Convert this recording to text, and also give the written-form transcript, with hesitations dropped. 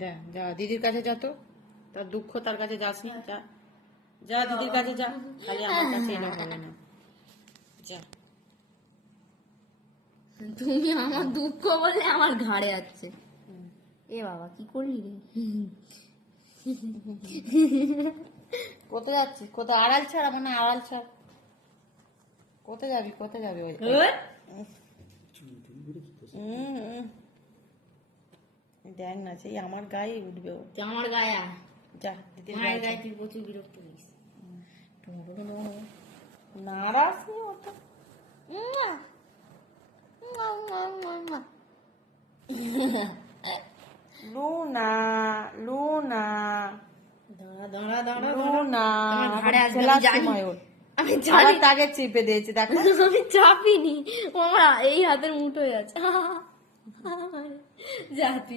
যা যা দিদির কাছে যা, তো তার দুঃখ তার কাছে যাস না, যা যা দিদির কাছে যা, খালি আমার কাছে এলে হবে না, যা। তুমি আমার দুঃখ বললে আমার ঘাড়ে আছে। এ বাবা কি করলি রে? কোথায় যাচ্ছিস? কোথায়? আড়াল ছাড়, মানে আড়াল ছাড়। কোথায় যাবি? কোথায় যাবি? ওই দেখ না, সেই আমার গায়ে উঠবে ও। আমার গায়ে আয়। যা দিদির মায়ের গায়ে গায়ে যা। তুই প্রচুর বিরক্ত করিস। নারাজ নেই ওটা। লুনা লুনা দাঁড়া দাঁড়া দাঁড়া লুনা, আমার ঘাড়ে আসবে, খেলার আমি জানি। সময় ওর। আমি আবার জানি তাকে চিপে দিয়েছে, দেখো। আমি চাপিনি, ও আমার এই হাতের মুঠোয় আছে। যা তুই